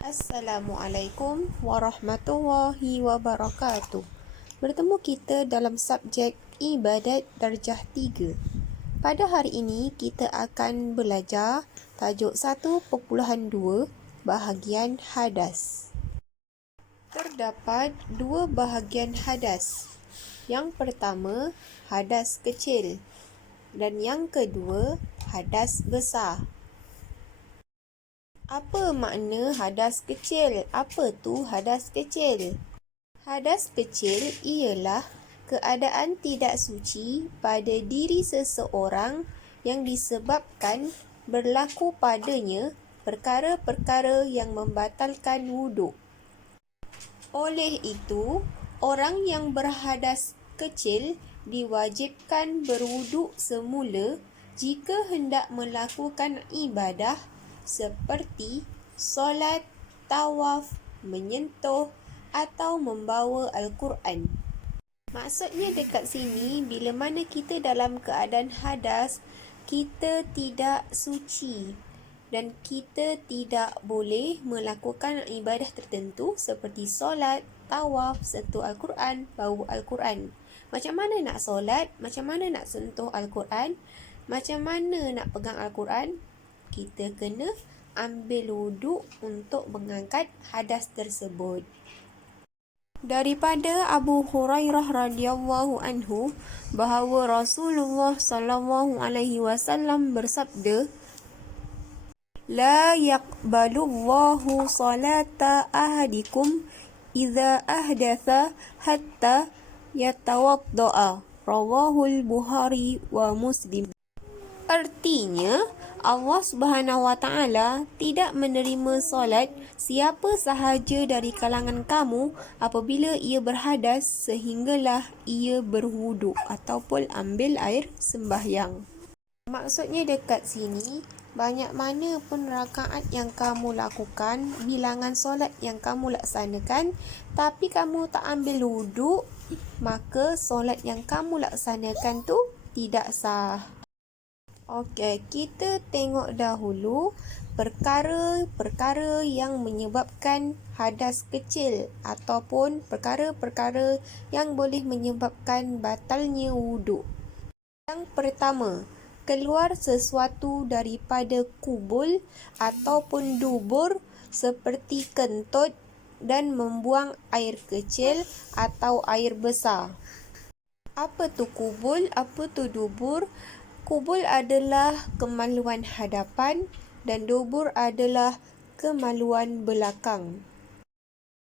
Assalamualaikum warahmatullahi wabarakatuh. Bertemu kita dalam subjek ibadat darjah 3. Pada hari ini kita akan belajar tajuk 1.2 bahagian hadas. Terdapat dua bahagian hadas. Yang pertama, hadas kecil dan yang kedua, hadas besar. Apa makna hadas kecil? Apa tu hadas kecil? Hadas kecil ialah keadaan tidak suci pada diri seseorang yang disebabkan berlaku padanya perkara-perkara yang membatalkan wuduk. Oleh itu, orang yang berhadas kecil diwajibkan berwuduk semula jika hendak melakukan ibadah seperti solat, tawaf, menyentuh atau membawa Al-Quran. Maksudnya dekat sini, bila mana kita dalam keadaan hadas, kita tidak suci dan kita tidak boleh melakukan ibadah tertentu seperti solat, tawaf, sentuh Al-Quran, bawa Al-Quran. Macam mana nak solat? Macam mana nak sentuh Al-Quran? Macam mana nak pegang Al-Quran? Kita kena ambil wuduk untuk mengangkat hadas tersebut. Daripada Abu Hurairah radhiyallahu anhu bahawa Rasulullah sallallahu alaihi wasallam bersabda, "La yaqbalullahu salata ahadikum idza ahdatha hatta yatawaddaa." Rawahul Bukhari wa Muslim. Artinya, Allah Subhanahu Wa Taala tidak menerima solat siapa sahaja dari kalangan kamu apabila ia berhadas sehinggalah ia berwuduk ataupun ambil air sembahyang. Maksudnya dekat sini, banyak mana pun rakaat yang kamu lakukan, bilangan solat yang kamu laksanakan, tapi kamu tak ambil wuduk, maka solat yang kamu laksanakan tu tidak sah. Okey, kita tengok dahulu perkara-perkara yang menyebabkan hadas kecil ataupun perkara-perkara yang boleh menyebabkan batalnya wuduk. Yang pertama, keluar sesuatu daripada kubul ataupun dubur seperti kentut dan membuang air kecil atau air besar. Apa tu kubul? Apa tu dubur? Kubul adalah kemaluan hadapan dan dubur adalah kemaluan belakang.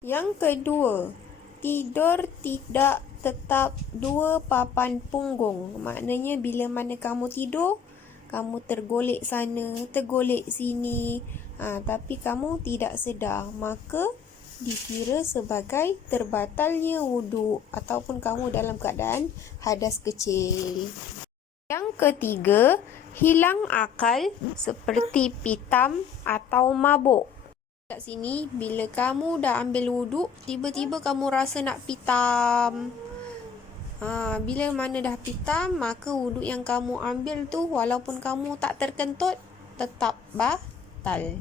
Yang kedua, tidur tidak tetap dua papan punggung. Maknanya bila mana kamu tidur, kamu tergolek sana, tergolek sini, tapi kamu tidak sedar, maka dikira sebagai terbatalnya wuduk ataupun kamu dalam keadaan hadas kecil. Yang ketiga, hilang akal seperti pitam atau mabuk. Kat sini, bila kamu dah ambil wuduk, tiba-tiba kamu rasa nak pitam. Bila mana dah pitam, maka wuduk yang kamu ambil tu, walaupun kamu tak terkentut, tetap batal.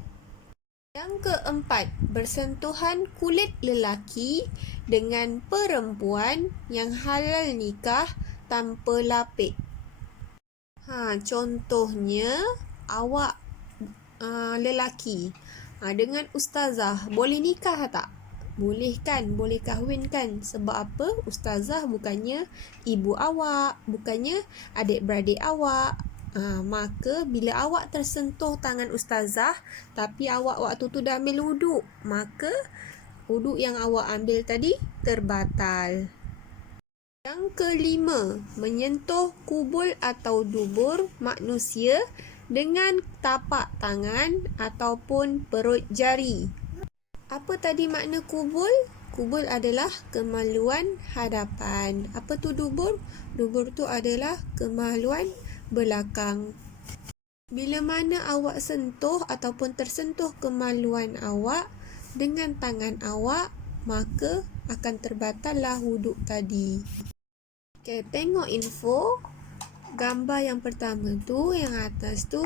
Yang keempat, bersentuhan kulit lelaki dengan perempuan yang halal nikah tanpa lapik. Contohnya, awak lelaki dengan ustazah, boleh nikah tak? Boleh kan? Boleh kahwin kan? Sebab apa? Ustazah bukannya ibu awak, bukannya adik-beradik awak. Maka bila awak tersentuh tangan ustazah, tapi awak waktu tu dah ambil wuduk, maka wuduk yang awak ambil tadi terbatal. Yang kelima, menyentuh kubul atau dubur manusia dengan tapak tangan ataupun perut jari. Apa tadi makna kubul? Kubul adalah kemaluan hadapan. Apa tu dubur? Dubur tu adalah kemaluan belakang. Bila mana awak sentuh ataupun tersentuh kemaluan awak dengan tangan awak, maka akan terbatallah wuduk tadi. Okey, tengok info. Gambar yang pertama tu, yang atas tu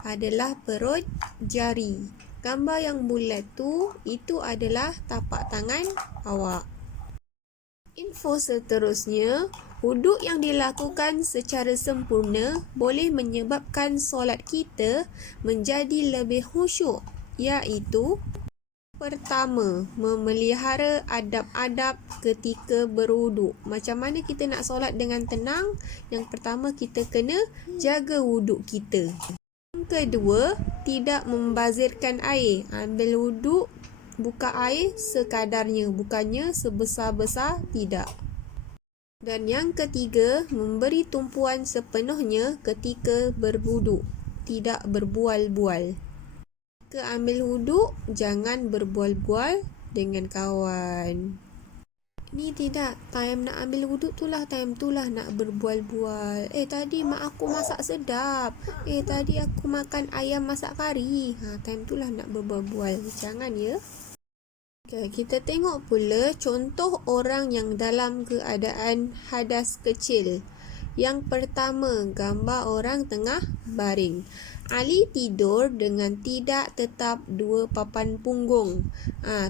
adalah perut jari. Gambar yang bulat tu, itu adalah tapak tangan awak. Info seterusnya, wuduk yang dilakukan secara sempurna boleh menyebabkan solat kita menjadi lebih khusyuk, iaitu pertama, memelihara adab-adab ketika berwuduk. Macam mana kita nak solat dengan tenang? Yang pertama, kita kena jaga wuduk kita. Yang kedua, tidak membazirkan air. Ambil wuduk, buka air sekadarnya, bukannya sebesar-besar, tidak. Dan yang ketiga, memberi tumpuan sepenuhnya ketika berwuduk, tidak berbual-bual. Ketika ambil wuduk, jangan berbual-bual dengan kawan. Ni tidak, time nak ambil wuduk itulah time itulah nak berbual-bual. Tadi mak aku masak sedap. Tadi aku makan ayam masak kari. Time itulah nak berbual-bual. Jangan ya. Okay, kita tengok pula contoh orang yang dalam keadaan hadas kecil. Yang pertama, gambar orang tengah baring. Ali tidur dengan tidak tetap dua papan punggung.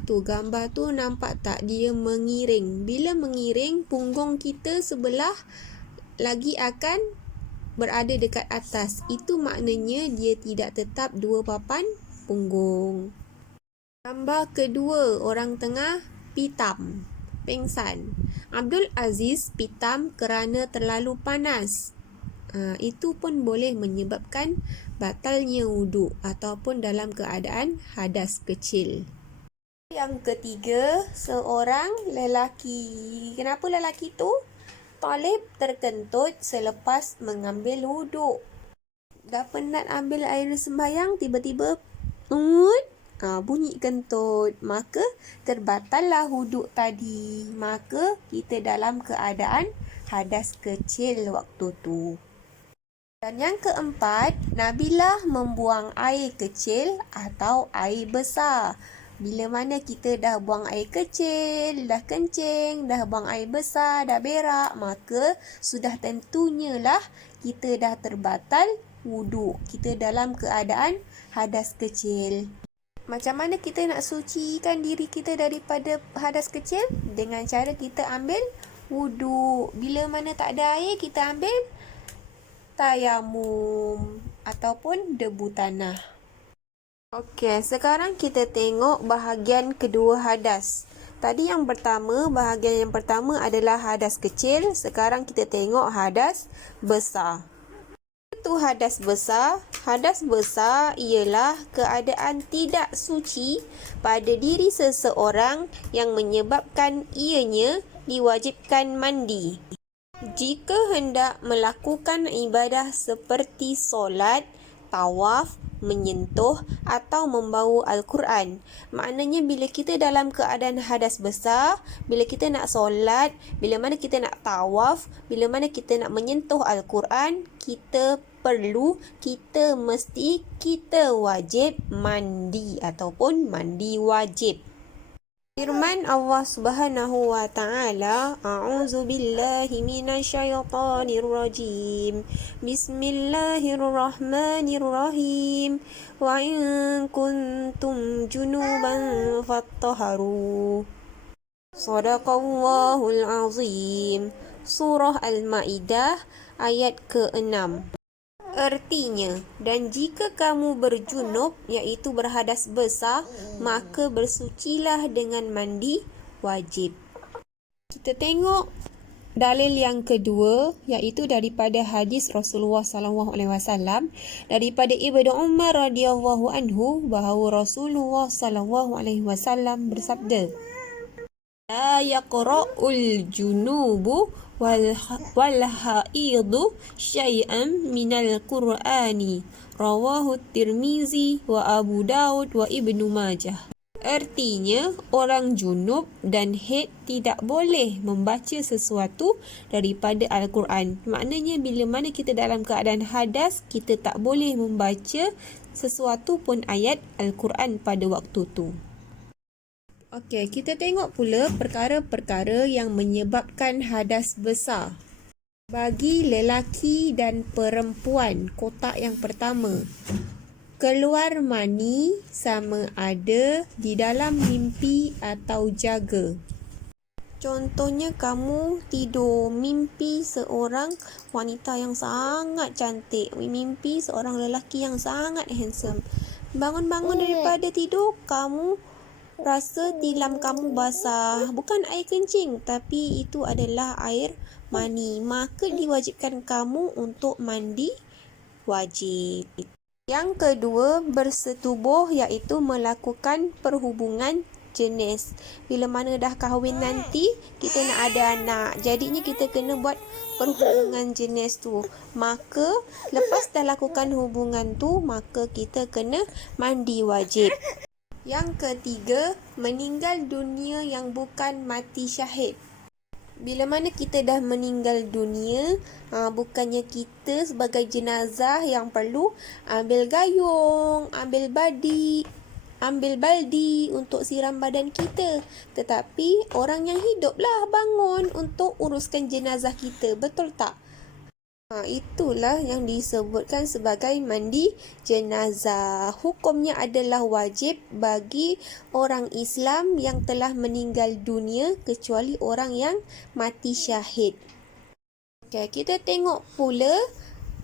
Tu gambar tu nampak tak dia mengiring. Bila mengiring, punggung kita sebelah lagi akan berada dekat atas. Itu maknanya dia tidak tetap dua papan punggung. Gambar kedua, orang tengah pitam, pengsan. Abdul Aziz pitam kerana terlalu panas. Itu pun boleh menyebabkan batalnya wuduk ataupun dalam keadaan hadas kecil. Yang ketiga, seorang lelaki. Kenapa lelaki tu? Talib terkentut selepas mengambil wuduk. Dah penat ambil air sembahyang, tiba-tiba bunyi kentut, maka terbatallah wuduk tadi. Maka kita dalam keadaan hadas kecil waktu tu. Dan yang keempat, nabilah membuang air kecil atau air besar. Bila mana kita dah buang air kecil, dah kencing, dah buang air besar, dah berak, maka sudah tentunya lah kita dah terbatal wuduk. Kita dalam keadaan hadas kecil. Macam mana kita nak sucikan diri kita daripada hadas kecil? Dengan cara kita ambil wuduk. Bila mana tak ada air, kita ambil tayamum ataupun debu tanah. Okey, sekarang kita tengok bahagian kedua hadas. Tadi bahagian yang pertama adalah hadas kecil. Sekarang kita tengok hadas besar. Itu hadas besar. Hadas besar ialah keadaan tidak suci pada diri seseorang yang menyebabkan ianya diwajibkan mandi. Jika hendak melakukan ibadah seperti solat, tawaf, menyentuh atau membawa Al-Quran. Maknanya bila kita dalam keadaan hadas besar, bila kita nak solat, bila mana kita nak tawaf, bila mana kita nak menyentuh Al-Quran, kita mesti, kita wajib mandi ataupun mandi wajib. Firman Allah Subhanahu wa taala, a'udzu billahi minasyaitonir rajim. Bismillahirrahmanirrahim. Wa in kuntum junuban fattahharu. Shadaqallahul azim. Surah Al-Maidah ayat ke-6. Artinya, dan jika kamu berjunub, iaitu berhadas besar, maka bersucilah dengan mandi wajib. Kita tengok dalil yang kedua, iaitu daripada hadis Rasulullah SAW, daripada Ibnu Umar radhiyallahu anhu, bahawa Rasulullah SAW bersabda, la yaqra'ul junubu wal haidu syai'an minal Qur'ani, rawahu Tirmizi wa Abu Daud wa Ibnu Majah. Artinya, orang junub dan haid tidak boleh membaca sesuatu daripada Al-Quran. Maknanya bila mana kita dalam keadaan hadas, kita tak boleh membaca sesuatu pun ayat Al-Quran pada waktu tu. Okey, kita tengok pula perkara-perkara yang menyebabkan hadas besar. Bagi lelaki dan perempuan, kotak yang pertama. Keluar mani sama ada di dalam mimpi atau jaga. Contohnya kamu tidur, mimpi seorang wanita yang sangat cantik, mimpi seorang lelaki yang sangat handsome. Bangun-bangun daripada tidur, kamu rasa tilam kamu basah. Bukan air kencing, tapi itu adalah air mani. Maka diwajibkan kamu untuk mandi wajib. Yang kedua, bersetubuh iaitu melakukan perhubungan jenis. Bila mana dah kahwin nanti, kita nak ada anak. Jadinya kita kena buat perhubungan jenis tu. Maka, lepas dah lakukan hubungan tu, maka kita kena mandi wajib. Yang ketiga, meninggal dunia yang bukan mati syahid. Bila mana kita dah meninggal dunia, bukannya kita sebagai jenazah yang perlu ambil gayung, ambil baldi untuk siram badan kita. Tetapi orang yang hiduplah bangun untuk uruskan jenazah kita. Betul tak? Itulah yang disebutkan sebagai mandi jenazah. Hukumnya adalah wajib bagi orang Islam yang telah meninggal dunia kecuali orang yang mati syahid. Okay, kita tengok pula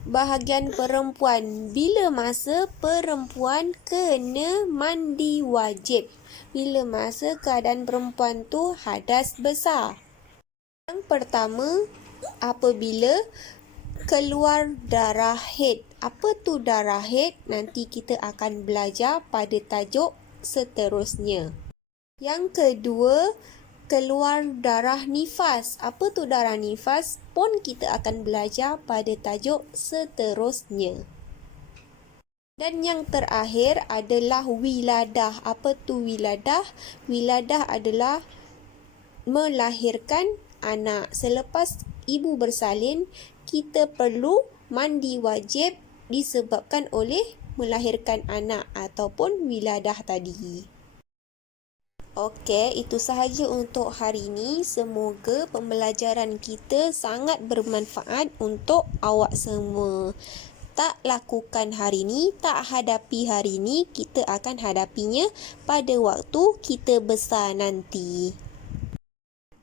bahagian perempuan. Bila masa perempuan kena mandi wajib? Bila masa keadaan perempuan tu hadas besar? Yang pertama, apabila keluar darah haid. Apa tu darah haid? Nanti kita akan belajar pada tajuk seterusnya. Yang kedua, keluar darah nifas. Apa tu darah nifas? Pun kita akan belajar pada tajuk seterusnya. Dan yang terakhir adalah wiladah. Apa tu wiladah? Wiladah adalah melahirkan anak. Selepas ibu bersalin, kita perlu mandi wajib disebabkan oleh melahirkan anak ataupun wiladah tadi. Okey, itu sahaja untuk hari ini. Semoga pembelajaran kita sangat bermanfaat untuk awak semua. Tak lakukan hari ini, tak hadapi hari ini, kita akan hadapinya pada waktu kita besar nanti.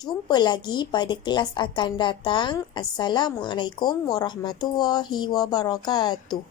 Jumpa lagi pada kelas akan datang. Assalamualaikum warahmatullahi wabarakatuh.